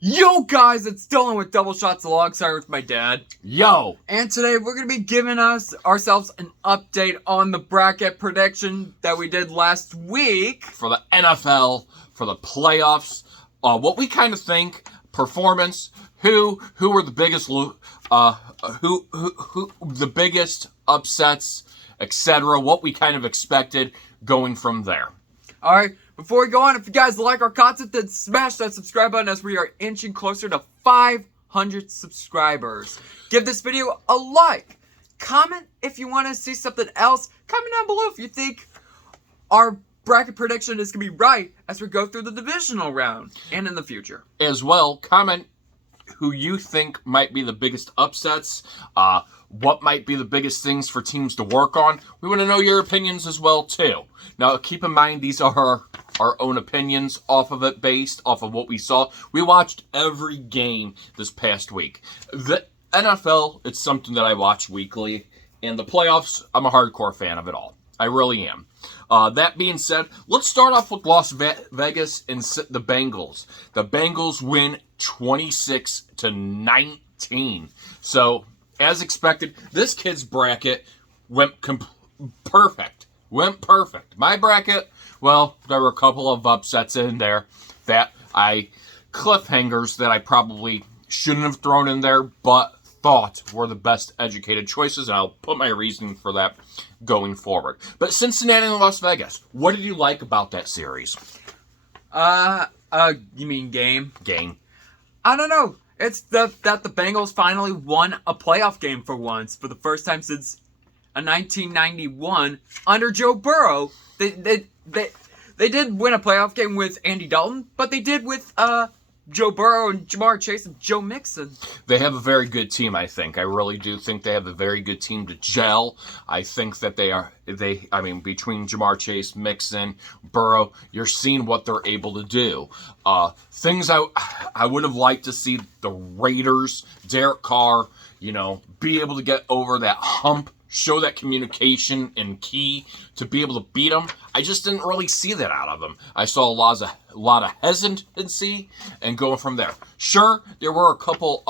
Yo guys, it's Dylan with Double Shots alongside with my dad. Yo! And today we're going to be giving ourselves an update on the bracket prediction that we did last week. For the NFL, for the playoffs, what we kind of think, performance, who were the biggest, who the biggest upsets, etc. What we kind of expected going from there. Alright, before we go on, if you guys like our content, then smash that subscribe button as we are inching closer to 500 subscribers. Give this video a like. Comment if you want to see something else. Comment down below if you think our bracket prediction is going to be right as we go through the divisional round and in the future. As well, comment who you think might be the biggest upsets, what might be the biggest things for teams to work on. We want to know your opinions as well, too. Now, keep in mind, these are our own opinions based off of what we saw. We watched every game this past week. The NFL, it's something that I watch weekly. And the playoffs, I'm a hardcore fan of it all. I really am. That being said, let's start off with Las Vegas and the Bengals. The Bengals win 26-19. So, as expected, this kid's bracket went perfect. My bracket, well, there were a couple of upsets in there that cliffhangers that I probably shouldn't have thrown in there, but thought were the best educated choices, and I'll put my reasoning for that going forward. But Cincinnati and Las Vegas, what did you like about that series? You mean game? Game. I don't know. It's that the Bengals finally won a playoff game for once, for the first time since 1991 under Joe Burrow. They did win a playoff game with Andy Dalton, but they did with Joe Burrow and Jamar Chase and Joe Mixon. They have a very good team, I think. I really do think they have a very good team to gel. I think that between Jamar Chase, Mixon, Burrow, you're seeing what they're able to do. Things I would have liked to see the Raiders, Derek Carr, be able to get over that hump, show that communication and key to be able to beat them. I just didn't really see that out of them. I saw a lot of hesitancy and going from there. Sure, there were a couple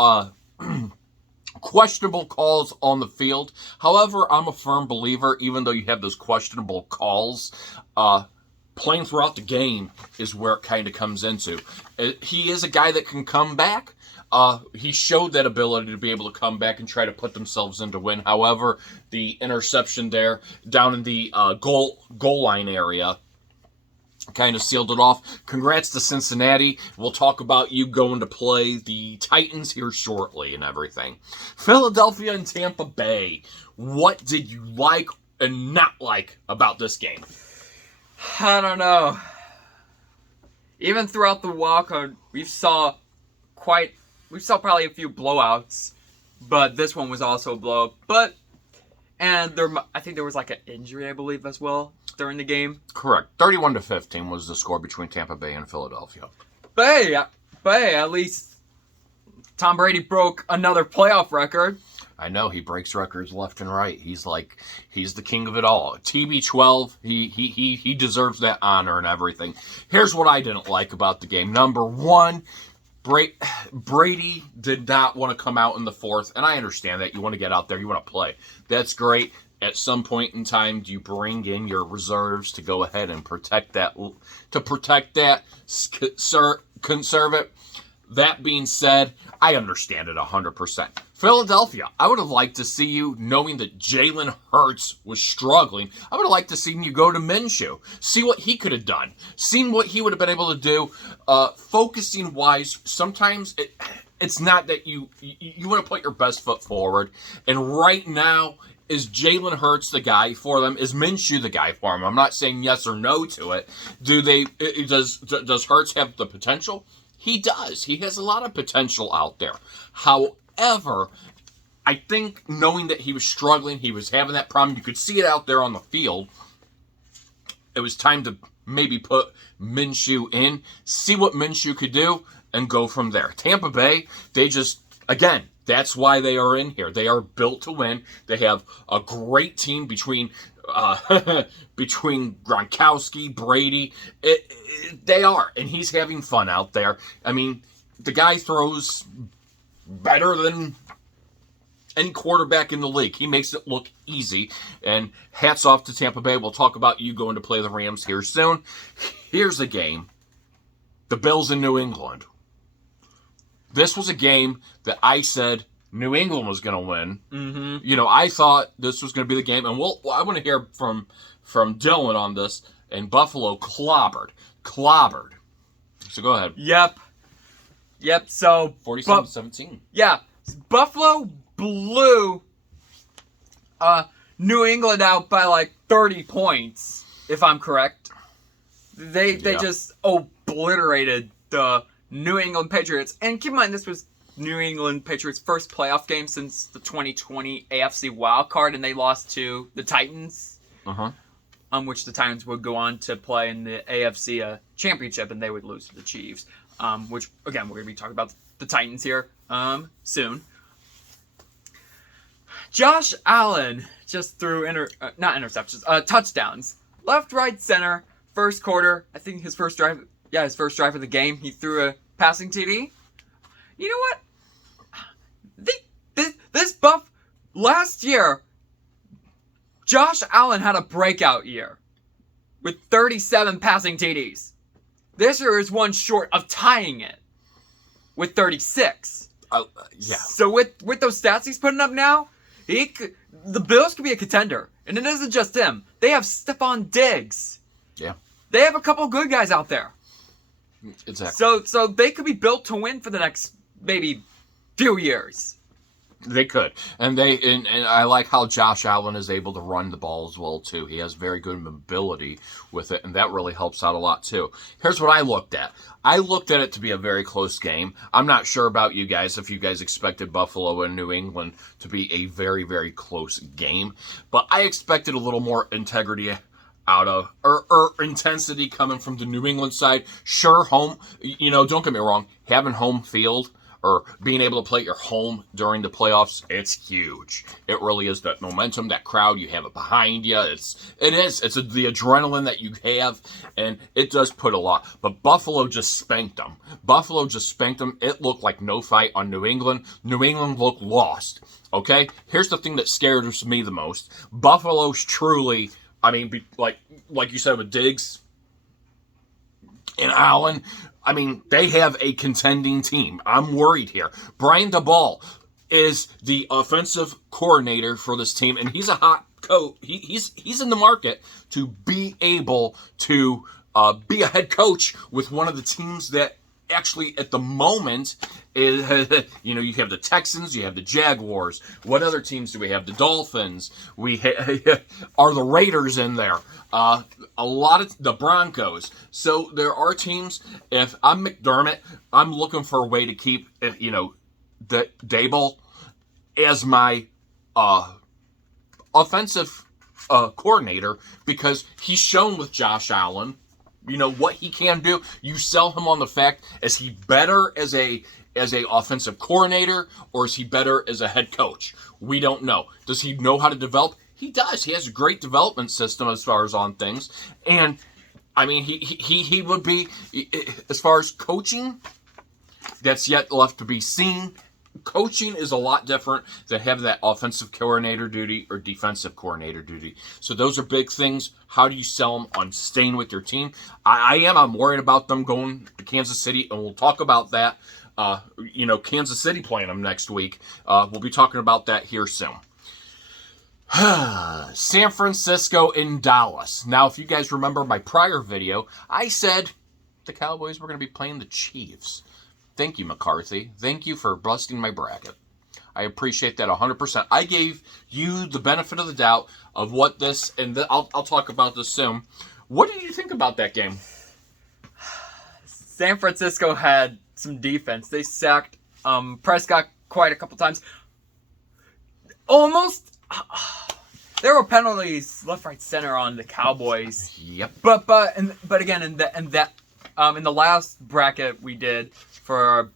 questionable calls on the field. However, I'm a firm believer, even though you have those questionable calls, playing throughout the game is where it kind of comes into. He is a guy that can come back. He showed that ability to be able to come back and try to put themselves in to win. However, the interception there down in the goal line area kind of sealed it off. Congrats to Cincinnati. We'll talk about you going to play the Titans here shortly and everything. Philadelphia and Tampa Bay. What did you like and not like about this game? I don't know. Even throughout the wildcard, we saw probably a few blowouts, but this one was also a blowout. I think there was like an injury, I believe, as well during the game. Correct. 31-15 was the score between Tampa Bay and Philadelphia. But hey, at least Tom Brady broke another playoff record. I know, he breaks records left and right. He's the king of it all. TB12, he deserves that honor and everything. Here's what I didn't like about the game. Number one, Brady did not want to come out in the fourth, and I understand that. You want to get out there, you want to play. That's great. At some point in time, do you bring in your reserves to go ahead and conserve it? That being said, I understand it 100%. Philadelphia, I would have liked to see you, knowing that Jalen Hurts was struggling, I would have liked to see you go to Minshew, see what he could have done, seen what he would have been able to do, focusing-wise. Sometimes it's not that you want to put your best foot forward, and right now, is Jalen Hurts the guy for them? Is Minshew the guy for them? I'm not saying yes or no to it. Does Hurts have the potential? He does. He has a lot of potential out there. However, I think knowing that he was struggling, he was having that problem, you could see it out there on the field, it was time to maybe put Minshew in, see what Minshew could do, and go from there. Tampa Bay, that's why they are in here. They are built to win. They have a great team between Gronkowski, Brady. They are, and he's having fun out there. I mean, the guy throws better than any quarterback in the league. He makes it look easy. And hats off to Tampa Bay. We'll talk about you going to play the Rams here soon. Here's the game. The Bills in New England. This was a game that I said New England was going to win. Mm-hmm. You know, I thought this was going to be the game. And I want to hear from Dylan on this. And Buffalo clobbered. So go ahead. Yep. So 47-17. Yeah. Buffalo blew New England out by like 30 points, if I'm correct. They just obliterated the New England Patriots. And keep in mind, this was New England Patriots' first playoff game since the 2020 AFC wildcard, and they lost to the Titans. Which the Titans would go on to play in the AFC championship, and they would lose to the Chiefs. Which, again, we're going to be talking about the Titans here soon. Josh Allen just threw not interceptions, touchdowns. Left, right, center, first quarter. I think his first drive of the game, he threw a passing TD. You know what? Last year, Josh Allen had a breakout year with 37 passing TDs. This year is one short of tying it with 36. Yeah. So with those stats he's putting up now, the Bills could be a contender. And it isn't just him. They have Stephon Diggs. Yeah. They have a couple good guys out there. Exactly. So they could be built to win for the next maybe few years. They could. And I like how Josh Allen is able to run the ball as well, too. He has very good mobility with it, and that really helps out a lot, too. Here's what I looked at. I looked at it to be a very close game. I'm not sure about you guys, if you guys expected Buffalo and New England to be a very, very close game. But I expected a little more integrity out of, or intensity coming from the New England side. Sure, home, don't get me wrong, having home field or being able to play at your home during the playoffs, it's huge. It really is. That momentum, that crowd, you have it behind you. It's the adrenaline that you have, and it does put a lot. But Buffalo just spanked them. It looked like no fight on New England. New England looked lost. Okay? Here's the thing that scares me the most. Buffalo's truly, like you said with Diggs and Allen, they have a contending team. I'm worried here. Brian DeBall is the offensive coordinator for this team, and he's a hot coach. He's in the market to be able to be a head coach with one of the teams that actually at the moment is, you have the Texans, you have the Jaguars. What other teams do we have? The Dolphins. Are the Raiders in there? A lot of the Broncos. So there are teams. If I'm McDermott, I'm looking for a way to keep, the Dable as my offensive coordinator, because he's shown with Josh Allen, what he can do. You sell him on the fact, is he better as a offensive coordinator, or is he better as a head coach? We don't know. Does he know how to develop? He does. He has a great development system as far as on things. And, he would be, as far as coaching, that's yet left to be seen. Coaching is a lot different than having that offensive coordinator duty or defensive coordinator duty. So those are big things. How do you sell them on staying with your team? I'm worried about them going to Kansas City, and we'll talk about that. Kansas City playing them next week. We'll be talking about that here soon. San Francisco and Dallas. Now, if you guys remember my prior video, I said the Cowboys were going to be playing the Chiefs. Thank you, McCarthy. Thank you for busting my bracket. I appreciate that 100%. I gave you the benefit of the doubt of what this, and I'll talk about this soon. What did you think about that game? San Francisco had some defense. They sacked Prescott quite a couple times. Almost. There were penalties left, right, center on the Cowboys. Yep. But again, in the last bracket we did for our,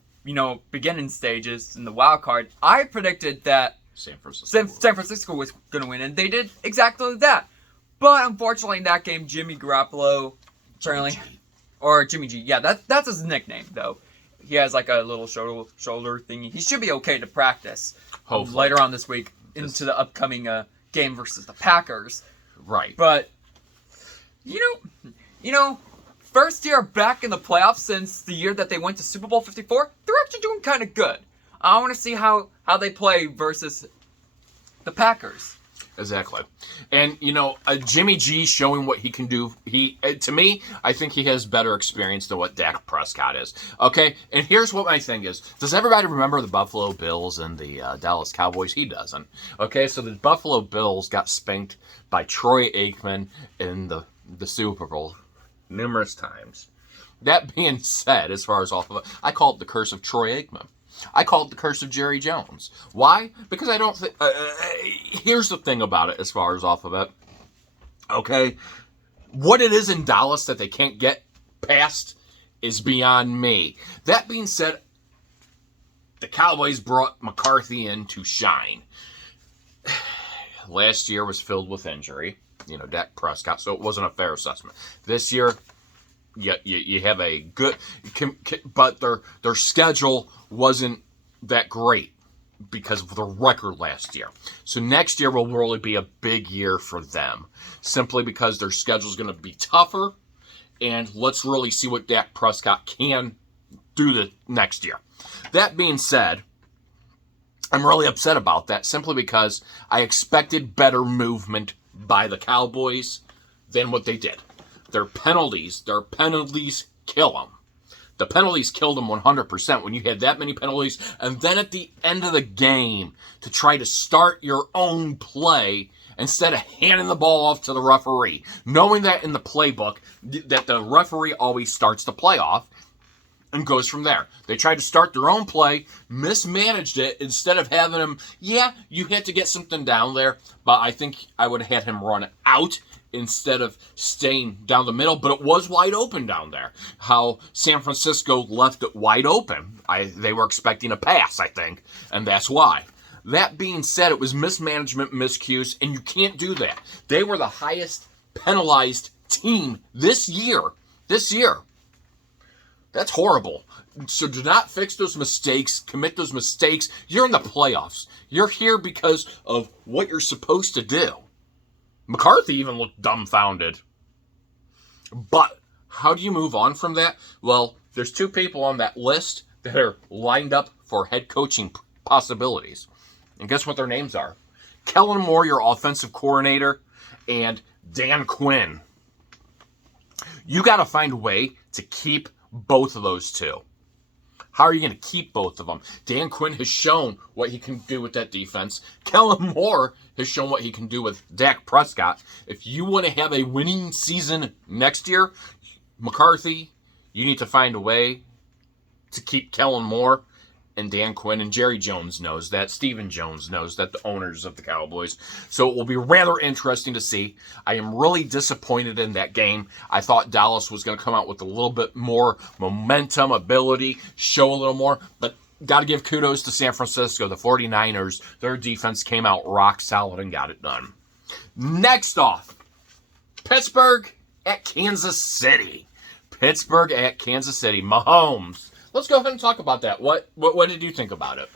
beginning stages in the wild card, I predicted that San Francisco was going to win, and they did exactly that. But unfortunately, in that game, Jimmy Garoppolo, apparently, or Jimmy G, yeah, that's his nickname though. he has like a little shoulder thingy. He should be okay to practice Hopefully. later on this week into the upcoming game versus the Packers. Right. But you know, first year back in the playoffs since the year that they went to Super Bowl 54. They're actually doing kind of good. I want to see how they play versus the Packers. Exactly. And, Jimmy G showing what he can do. To me, I think he has better experience than what Dak Prescott is. Okay? And here's what my thing is. Does everybody remember the Buffalo Bills and the Dallas Cowboys? He doesn't. Okay? So the Buffalo Bills got spanked by Troy Aikman in the Super Bowl numerous times. That being said, as far as off of it, I call it the curse of Troy Aikman. I call it the curse of Jerry Jones. Why? Because I don't think... here's the thing about it as far as off of it. Okay? What it is in Dallas that they can't get past is beyond me. That being said, the Cowboys brought McCarthy in to shine. Last year was filled with injury. Dak Prescott, so it wasn't a fair assessment. This year, you have a good... But their schedule wasn't that great because of the record last year. So next year will really be a big year for them, simply because their schedule is going to be tougher, and let's really see what Dak Prescott can do the next year. That being said, I'm really upset about that, simply because I expected better movement by the Cowboys than what they did. Their penalties kill them. The penalties killed them 100% when you had that many penalties. And then at the end of the game, to try to start your own play instead of handing the ball off to the referee. Knowing that in the playbook, that the referee always starts the play off and goes from there. They tried to start their own play, mismanaged it, instead of having him, you had to get something down there, but I think I would have had him run out instead of staying down the middle, but it was wide open down there. How San Francisco left it wide open. They were expecting a pass, I think, and that's why. That being said, it was mismanagement, miscues, and you can't do that. They were the highest penalized team this year. That's horrible. So do not fix those mistakes, commit those mistakes. You're in the playoffs. You're here because of what you're supposed to do. McCarthy even looked dumbfounded. But how do you move on from that? Well, there's two people on that list that are lined up for head coaching possibilities. And guess what their names are? Kellen Moore, your offensive coordinator, and Dan Quinn. You got to find a way to keep both of those two. How are you going to keep both of them? Dan Quinn has shown what he can do with that defense. Kellen Moore has shown what he can do with Dak Prescott. If you want to have a winning season next year, McCarthy, you need to find a way to keep Kellen Moore and Dan Quinn, and Jerry Jones knows that. Stephen Jones knows that, the owners of the Cowboys. So it will be rather interesting to see. I am really disappointed in that game. I thought Dallas was going to come out with a little bit more momentum, ability, show a little more, but got to give kudos to San Francisco. The 49ers, their defense came out rock solid and got it done. Next off, Pittsburgh at Kansas City. Pittsburgh at Kansas City. Mahomes. Let's go ahead and talk about that. What did you think about it?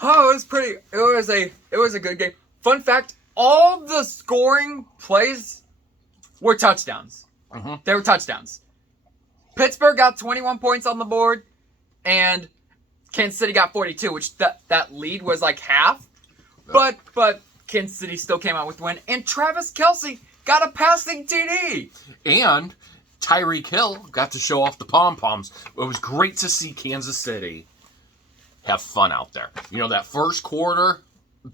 Oh, it was a good game. Fun fact, all the scoring plays were touchdowns. Mm-hmm. They were touchdowns. Pittsburgh got 21 points on the board, and Kansas City got 42, which that lead was like half. But Kansas City still came out with the win. And Travis Kelce got a passing TD. And Tyreek Hill got to show off the pom-poms. It was great to see Kansas City have fun out there. That first quarter,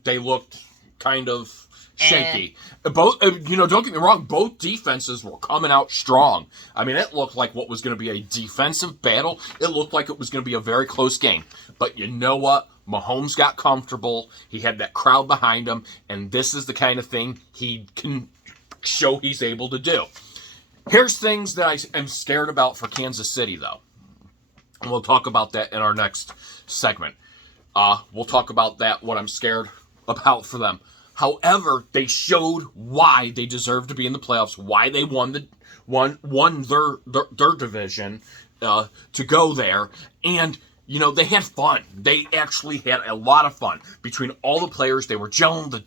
they looked kind of shaky. Both, don't get me wrong, both defenses were coming out strong. I mean, it looked like what was going to be a defensive battle. It looked like it was going to be a very close game. But you know what? Mahomes got comfortable. He had that crowd behind him, and this is the kind of thing he can show he's able to do. Here's things that I am scared about for Kansas City, though. And we'll talk about that in our next segment. We'll talk about that, what I'm scared about for them. However, they showed why they deserve to be in the playoffs, why they won their division to go there. And they had fun. They actually had a lot of fun. Between all the players, they were gelling. The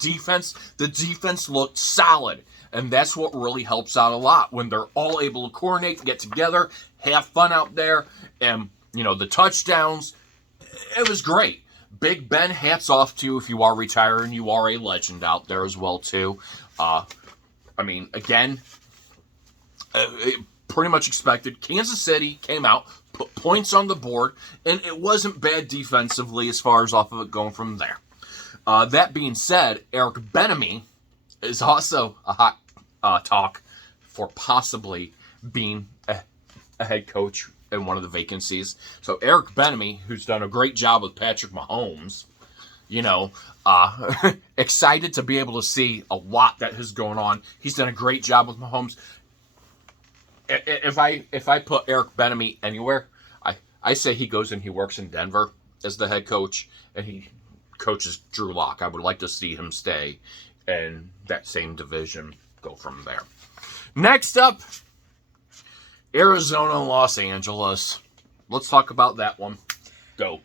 defense looked solid. And that's what really helps out a lot. When they're all able to coordinate, get together, have fun out there. And, the touchdowns, it was great. Big Ben, hats off to you if you are retiring. You are a legend out there as well, too. Again, pretty much expected. Kansas City came out, put points on the board, and it wasn't bad defensively as far as off of it going from there. That being said, Eric Bieniemy is also a hot talk for possibly being a head coach in one of the vacancies. So Eric Bieniemy, who's done a great job with Patrick Mahomes, excited to be able to see a lot that is going on. He's done a great job with Mahomes. If I put Eric Bieniemy anywhere, I say he goes and he works in Denver as the head coach, and he coaches Drew Lock. I would like to see him stay in that same division, go from there. Next up, Arizona and Los Angeles. Let's talk about that one. Go.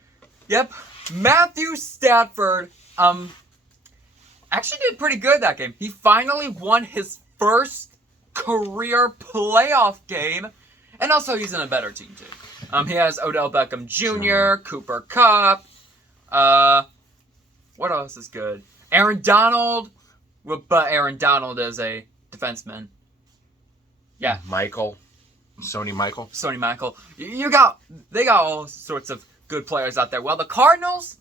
Yep. Matthew Stafford actually did pretty good that game. He finally won his first career playoff game, and also he's in a better team too. He has Odell Beckham Jr., Cooper Kupp. What else is good? Aaron Donald, but Aaron Donald is a defenseman. Yeah, Sony Michael. They got all sorts of good players out there. Well, the Cardinals,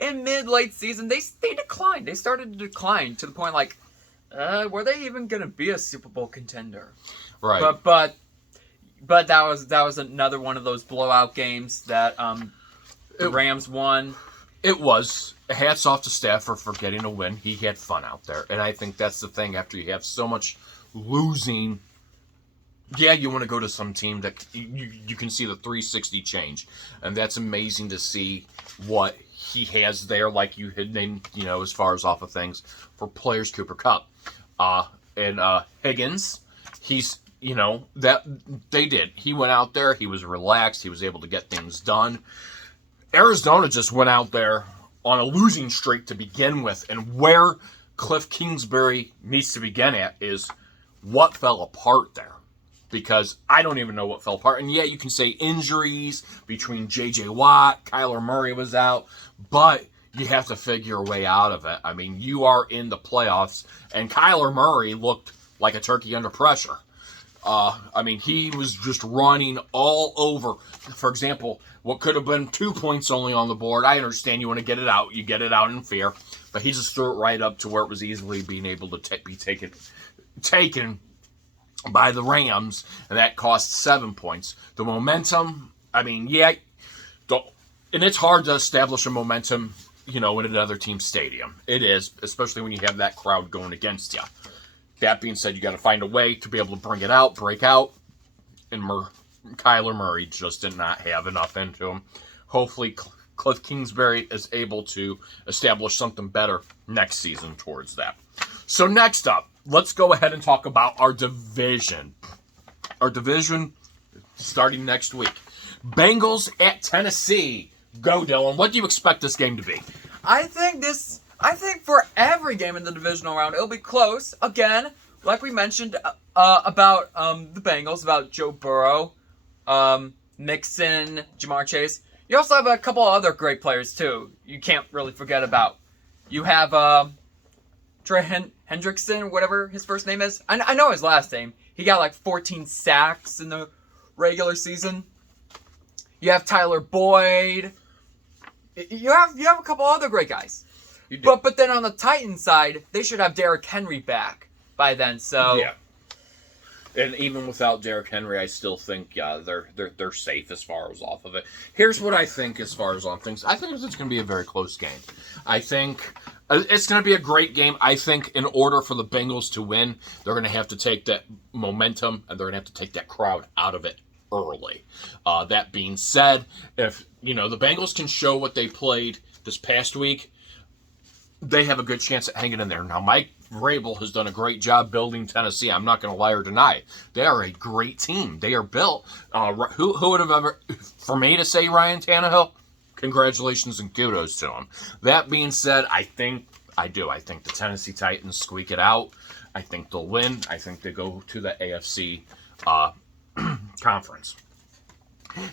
in late season, they declined. They started to decline to the point were they even going to be a Super Bowl contender? Right. But that was another one of those blowout games that the Rams won. It was. Hats off to Stafford for getting a win. He had fun out there. And I think that's the thing. After you have so much losing, you want to go to some team that you can see the 360 change. And that's amazing to see what he has there, like you had named, as far as off of things for players. Cooper Kupp. And Higgins, he's, that they did. He went out there. He was relaxed. He was able to get things done. Arizona just went out there on a losing streak to begin with, and where Cliff Kingsbury needs to begin at is what fell apart there. Because I don't even know what fell apart. And you can say injuries between J.J. Watt, Kyler Murray was out, but you have to figure a way out of it. I mean, you are in the playoffs, and Kyler Murray looked like a turkey under pressure. He was just running all over. For example, what could have been 2 points only on the board. I understand you want to get it out. You get it out in fear. But he just threw it right up to where it was easily being able to be taken by the Rams, and that cost 7 points. The momentum, and it's hard to establish a momentum, in another team's stadium. It is, especially when you have that crowd going against you. That being said, you got to find a way to be able to break out, and Kyler Murray just did not have enough into him. Hopefully, Cliff Kingsbury is able to establish something better next season towards that. So next up, let's go ahead and talk about our division. Our division starting next week. Bengals at Tennessee. Go, Dylan. What do you expect this game to be? I think for every game in the divisional round, it'll be close. Again, like we mentioned about the Bengals, about Joe Burrow, Mixon, Jamar Chase. You also have a couple of other great players, too. You can't really forget about. You have Trey Hendrickson, whatever his first name is. I know his last name. He got 14 sacks in the regular season. You have Tyler Boyd. You have a couple other great guys. But then on the Titans side, they should have Derrick Henry back by then. So yeah. And even without Derrick Henry, I still think they're safe as far as off of it. Here's what I think as far as on things. I think it's going to be a very close game. I think it's going to be a great game. I think in order for the Bengals to win, they're going to have to take that momentum and they're going to have to take that crowd out of it early. That being said, if the Bengals can show what they played this past week, they have a good chance at hanging in there. Now, Mike Vrabel has done a great job building Tennessee. I'm not going to lie or deny it. They are a great team. They are built. Who would have ever, for me to say Ryan Tannehill, congratulations and kudos to him. That being said, I think the Tennessee Titans squeak it out. I think they'll win. I think they go to the AFC conference.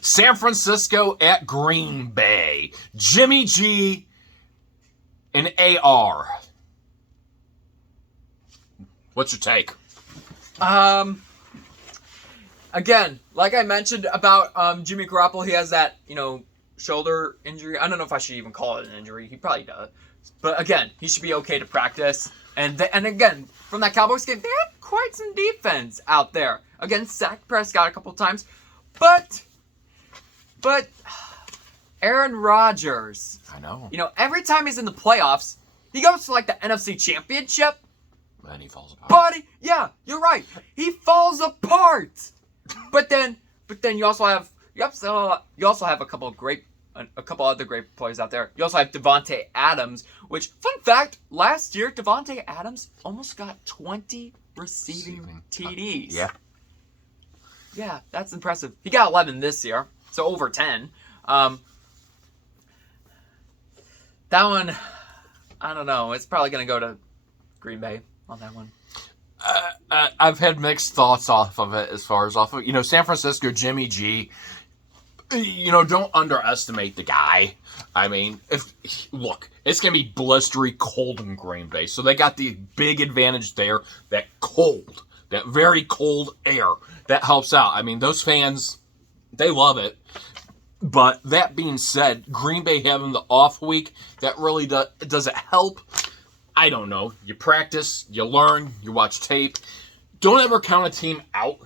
San Francisco at Green Bay. Jimmy G and AR. What's your take? Again, like I mentioned about Jimmy Garoppolo, he has that, shoulder injury. I don't know if I should even call it an injury. He probably does. But again, he should be okay to practice. And again, from that Cowboys game, they had quite some defense out there. Again, Dak Prescott a couple times. But Aaron Rodgers. I know. Every time he's in the playoffs, he goes to like the NFC Championship. And he falls apart. Buddy, yeah, you're right. He falls apart. But then you also have a couple other great players out there. You also have Devontae Adams, which, fun fact, last year Devontae Adams almost got 20 receiving TDs. Yeah. Yeah, that's impressive. He got 11 this year, so over 10. That one, I don't know. It's probably going to go to Green Bay on that one. I've had mixed thoughts off of it San Francisco, Jimmy G. Don't underestimate the guy. I mean, it's going to be blistery cold in Green Bay. So they got the big advantage there, that very cold air. That helps out. I mean, those fans, they love it. But that being said, Green Bay having the off week, that really does it help? I don't know. You practice, you learn, you watch tape. Don't ever count a team out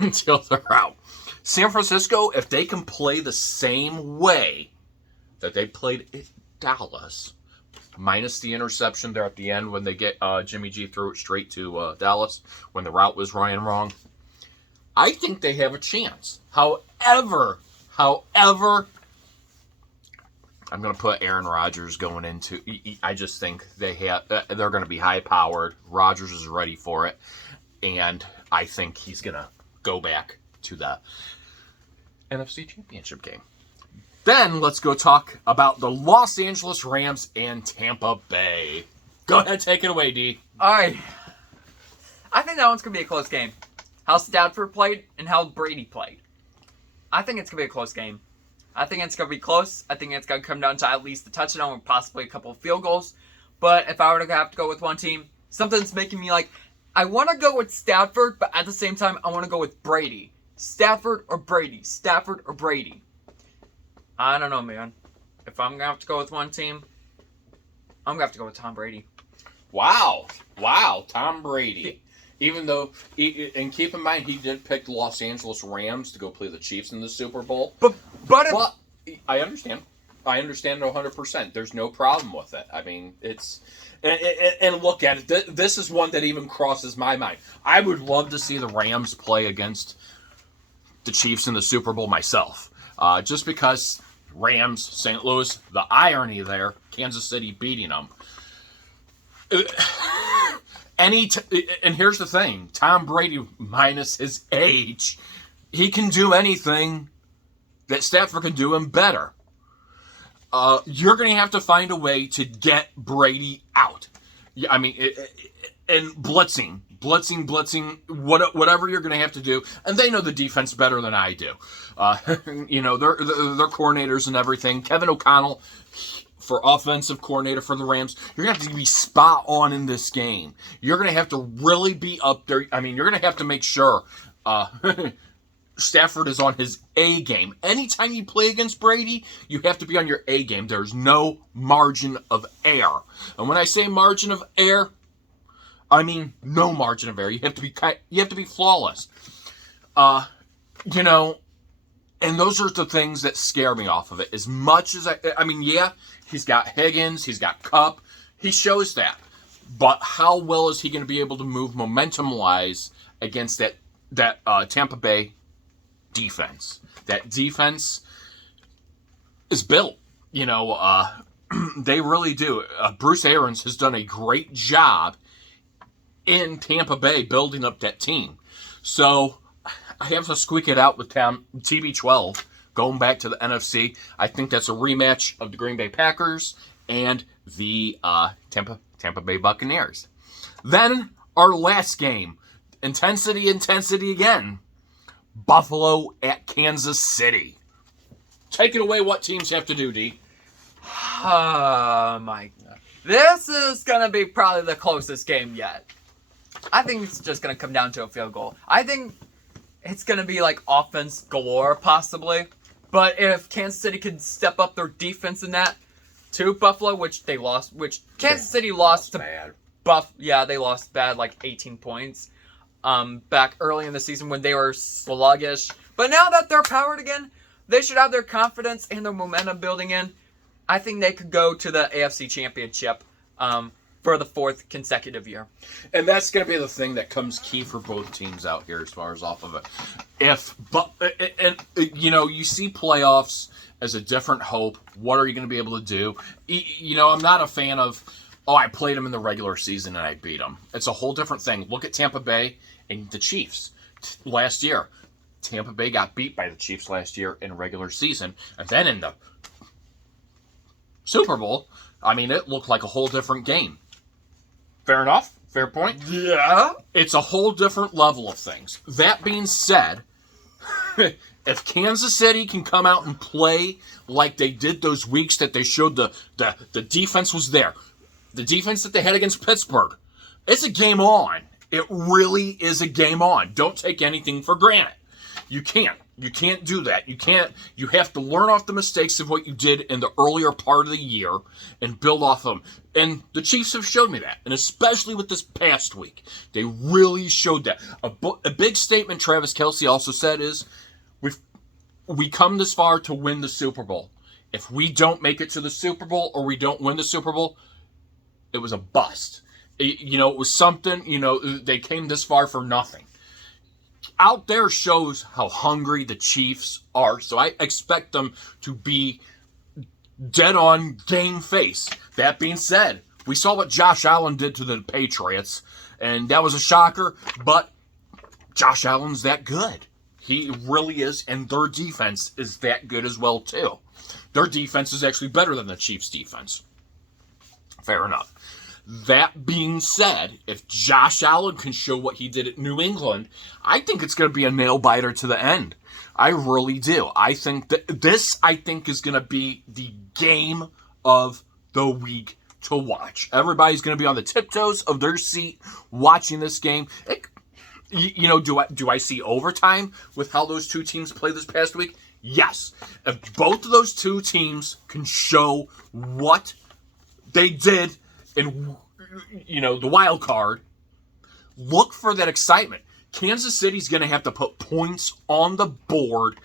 until they're out. San Francisco, if they can play the same way that they played at Dallas, minus the interception there at the end when they get Jimmy G threw it straight to Dallas when the route was running wrong, I think they have a chance. However, I'm going to put Aaron Rodgers going into. I just think they're going to be high powered. Rodgers is ready for it, and I think he's going to go back to the NFC Championship game. Then let's go talk about the Los Angeles Rams and Tampa Bay. Go ahead, take it away, D. All right. I think that one's going to be a close game. How Stafford played and how Brady played. I think it's going to be a close game. I think it's going to be close. I think it's going to come down to at least a touchdown or possibly a couple of field goals. But if I were to have to go with one team, something's making me like, I want to go with Stafford, but at the same time, I want to go with Brady. Stafford or Brady. Stafford or Brady. I don't know, man. If I'm going to have to go with one team, I'm going to have to go with Tom Brady. Wow, Tom Brady. Even though, and keep in mind, he did pick the Los Angeles Rams to go play the Chiefs in the Super Bowl. But I understand. I understand 100%. There's no problem with it. I mean, it's... And look at it. This is one that even crosses my mind. I would love to see the Rams play against the Chiefs in the Super Bowl myself. Just because Rams, St. Louis, the irony there, Kansas City beating them. And here's the thing. Tom Brady, minus his age, he can do anything that Stafford can do and better. You're going to have to find a way to get Brady out. I mean, and blitzing, whatever you're going to have to do. And they know the defense better than I do. They're coordinators and everything. Kevin O'Connell, for offensive coordinator for the Rams, you're going to have to be spot on in this game. You're going to have to really be up there. I mean, you're going to have to make sure Stafford is on his A game. Anytime you play against Brady, you have to be on your A game. There's no margin of error. And when I say margin of error, I mean no margin of error. You have to be flawless. And those are the things that scare me off of it. As much as he's got Higgins, he's got Kupp. He shows that. But how well is he going to be able to move momentum-wise against that Tampa Bay defense? That defense is built. They really do. Bruce Arians has done a great job in Tampa Bay building up that team. So I have to squeak it out with TB12 going back to the NFC. I think that's a rematch of the Green Bay Packers and the Tampa Bay Buccaneers. Then our last game, intensity again. Buffalo at Kansas City. Take it away. What teams have to do, D? Oh my God. This is going to be probably the closest game yet. I think it's just going to come down to a field goal. I think it's going to be like offense galore, possibly. But if Kansas City could step up their defense in that to Buffalo, which they lost, which Kansas City lost to bad. Yeah, they lost bad, like 18 points back early in the season when they were sluggish. But now that they're powered again, they should have their confidence and their momentum building in. I think they could go to the AFC Championship for the 4th consecutive year. And that's going to be the thing that comes key for both teams out here as far as off of it. You see playoffs as a different hope. What are you going to be able to do? I'm not a fan of, I played them in the regular season and I beat them. It's a whole different thing. Look at Tampa Bay and the Chiefs last year. Tampa Bay got beat by the Chiefs last year in regular season. And then in the Super Bowl, it looked like a whole different game. Fair enough? Fair point? Yeah. It's a whole different level of things. That being said, if Kansas City can come out and play like they did those weeks that they showed the defense was there, the defense that they had against Pittsburgh, it's a game on. It really is a game on. Don't take anything for granted. You can't. You can't do that. You have to learn off the mistakes of what you did in the earlier part of the year and build off them. And the Chiefs have showed me that. And especially with this past week, they really showed that. A big statement Travis Kelce also said is, we come this far to win the Super Bowl. If we don't make it to the Super Bowl or we don't win the Super Bowl, it was a bust. It was something, they came this far for nothing. Out there shows how hungry the Chiefs are, so I expect them to be dead on game face. That being said, we saw what Josh Allen did to the Patriots, and that was a shocker, but Josh Allen's that good. He really is, and their defense is that good as well, too. Their defense is actually better than the Chiefs' defense. Fair enough. That being said, if Josh Allen can show what he did at New England, I think it's going to be a nail-biter to the end. I really do. I think that this is going to be the game of the week to watch. Everybody's going to be on the tiptoes of their seat watching this game. Do I see overtime with how those two teams played this past week? Yes. If both of those two teams can show what they did in, the wild card, look for that excitement. Kansas City's going to have to put points on the board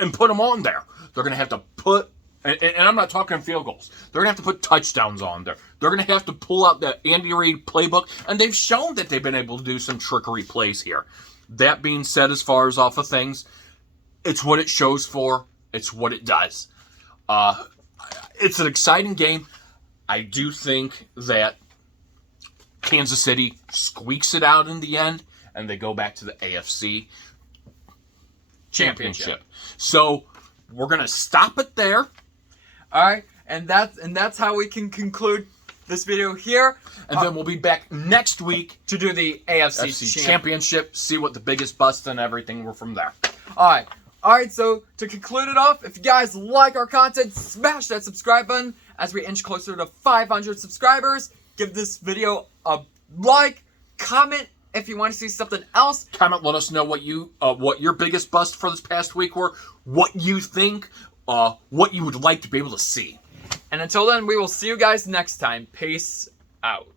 and put them on there. They're going to have to put, and I'm not talking field goals, they're going to have to put touchdowns on there. They're going to have to pull out the Andy Reid playbook, and they've shown that they've been able to do some trickery plays here. That being said, as far as off of things, it's what it shows for. It's what it does. It's an exciting game. I do think that Kansas City squeaks it out in the end, and they go back to the AFC Championship. So we're gonna stop it there. All right, and that's how we can conclude this video here. And then we'll be back next week to do the AFC Championship. See what the biggest bust and everything were from there. All right. So to conclude it off, if you guys like our content, smash that subscribe button as we inch closer to 500 subscribers. Give this video a like, comment if you want to see something else. Comment, let us know what your biggest bust for this past week were, what you think, what you would like to be able to see. And until then, we will see you guys next time. Peace out.